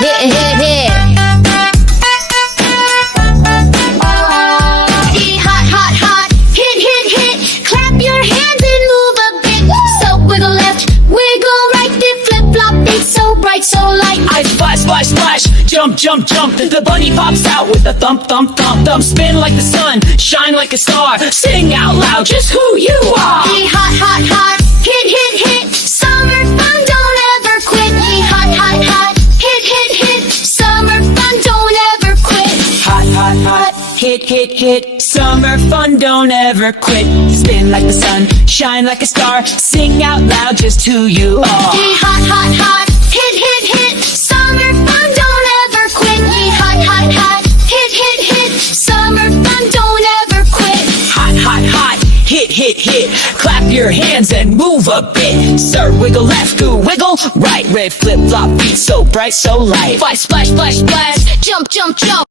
Hit, hit, hit. Hot, hot, hot. Hit, hit, hit. Clap your hands and move a bit. So wiggle left, wiggle right. Then flip flop. It's so bright, so light. I splash, splash, splash, jump, jump, jump. The bunny pops out with a thump, thump, thump. Thump, spin like the sun, shine like a star. Sing out loud just who you are. Hot, hot, hot. Hit, hit, hit. Summer fun, don't ever quit. Hot, hot, hot. Hit, hit, hit. Summer fun, don't ever quit. Hot, hot, hot, hit, hit, hit. Summer fun, don't ever quit. Spin like the sun, shine like a star. Sing out loud just who you are. Hot, hot, hot. Hit, hit, hit. Summer fun, don't ever quit. Hot, hot, hot. Hit, hit, hit. Summer fun, don't ever quit. Hot, hot, hot, hit, hit, hit. Clap your hands and move a bit. Sir, wiggle left, go wiggle right. Red flip flop, beat so bright, so light. Splash, splash, splash, Jump, jump, jump.